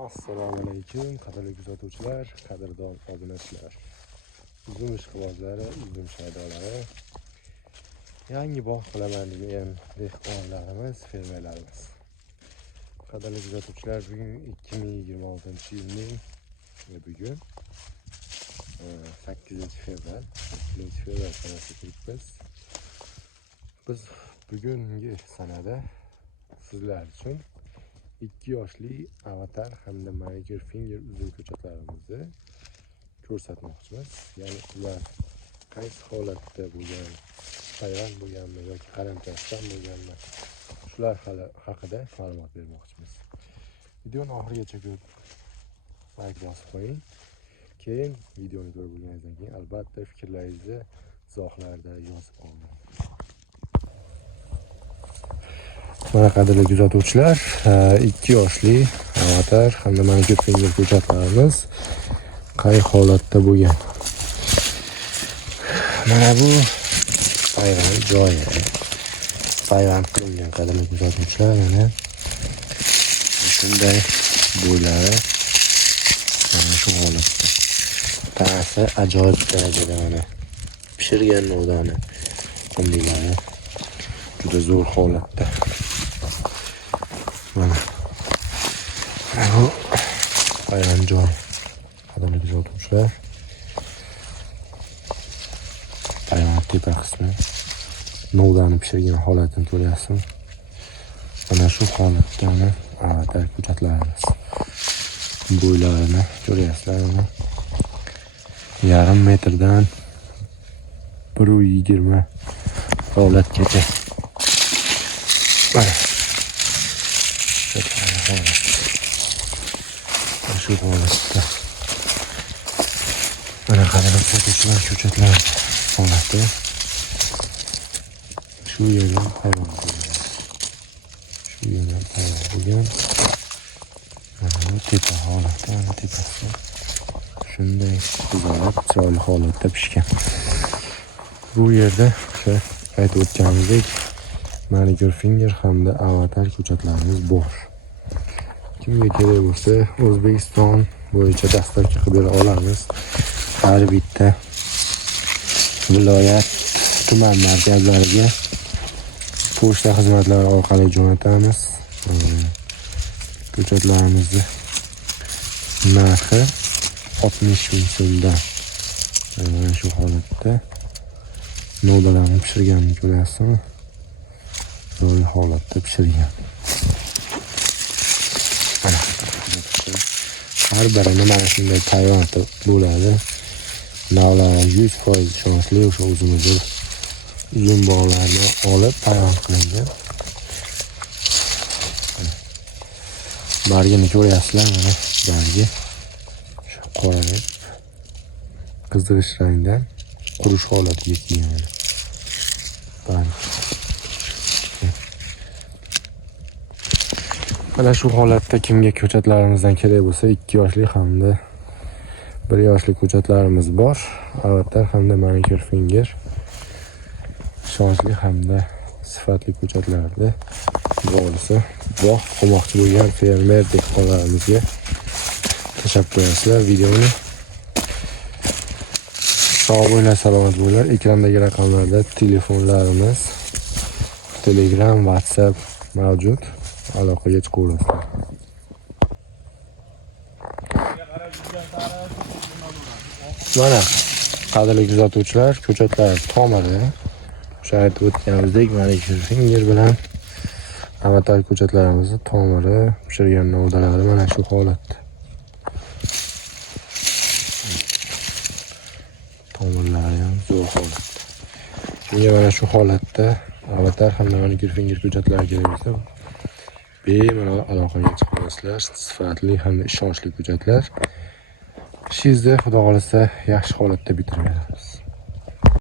Assalomu alaykum qadrli kuzatuvchilar, qadrdon obunachilar, uzum ishqibozlari, uzum shaydolari, yangi bog' qilaman degan dehqonlarimiz, fermerlarimiz. Qadrli kuzatuvchilar, bugun 2026-yilning bugun 8-fevral sanasi turibmiz. Biz bugungi sanada sizlar uchun 2 yoshli avatar hamda manicure finger uzum ko'chatlarimizni ko'rsatmoqchimiz. Ya'ni ular qaysi holatda bo'lgan, payvand bo'lganmi yoki qaramchasidan bo'lganmi, shular haqida ma'lumot bermoqchimiz. Videoni oxirigacha ko'rib like bosib qo'ying. Keyin videoni ko'rib bo'lganingizdan keyin albatta fikrlaringizni izohlarda yozib qo'ying. Mana qadrli kuzatuvchilar, 2 yoshli avatar hamda manicure finger ko'chatlarimiz qay holatda bo'lgan. Mana bu payvand joyi. Payvand qilingan qadrli kuzatuvchilar, mana shunday bo'ylari mana shu holatda. Tanasi ajoyib darajada mana pishirgan nodoni qumliklari juda zo'r holatda. Mana bu payvand joy qadrli kuzatuvchilar. Payvand tepa qismi novdani pishirgan holatini ko'ryapsiz. Mana shu holatda avatar ko'chatlarimiz. Bo'ylarini ko'ryapsizlar. Yarim metrdan 1.20 holatgacha. Mana shu holatda. Mana qadrli kuzatuvchilar, ko'chatlar holati. Shu yerdan payvand bo'lgan. Shu yerdan payvand bo'lgan. Mana tepa holati, mana tepasi. Shunday tuzalib, chiroyli holatda pishgan. Bu yerda o'sha aytib o'tganimizdek manicure finger hamda avatar ko'chatlarimiz bor. Kimga kerak bo'lsa O'zbekiston bo'yicha dasturga qilib bera olamiz. Har bitta viloyat, tuman markazlariga pochta xizmatlari orqali jo'natamiz. Ko'chatlarimizni narxi 60 ming so'mdan. Mana shu holatda novdalarni pishirganini ko'ryapsizmi? Zo'r holatda pishirgan. Mana har birini mana shunday payvand bo'ladi. Navlar 100% ishonchli o'sha o'zimizning uzum bog'larini olib payvand qilingan. Bargini ko'ryapsizlar, mana bargi shu qorayib qizg'ish rangdan qurish holatiga kelgan. Mana shu holatda kimga ko'chatlarimizdan kerak bo'lsa 2 yoshli hamda 1 yoshli ko'chatlarimiz bor. Avatar hamda manicure finger ishonchli hamda sifatli ko'chatlarda bo'lsa bog' qilmoqchi bo'lgan fermer dehqonlarimizga tashlab qo'yasizlar videoni. Sog' bo'linglar, salomat bo'linglar. Ekrandagi raqamlarda telefonlarimiz, Telegram, WhatsApp mavjud. Aloqaga chiqa olasizlar. Mana qadrli kuzatuvchilar, ko'chatlar tomiri o'sha aytib o'tganimizdek manicure finger bilan avatar ko'chatlarimizni tomiri, pishirgan novdalari mana shu holatda. Tomirlari ham zo'r holatda. Kimga mana shu holatda avatar hamda manicure finger ko'chatlari kerak bo'lsa, bemalol aloqaga chiqasizlar. Sifatli hamda ishonchli ko'chatlar. Ishingizni xudo xolasa yaxshi holatda bitirib beramiz.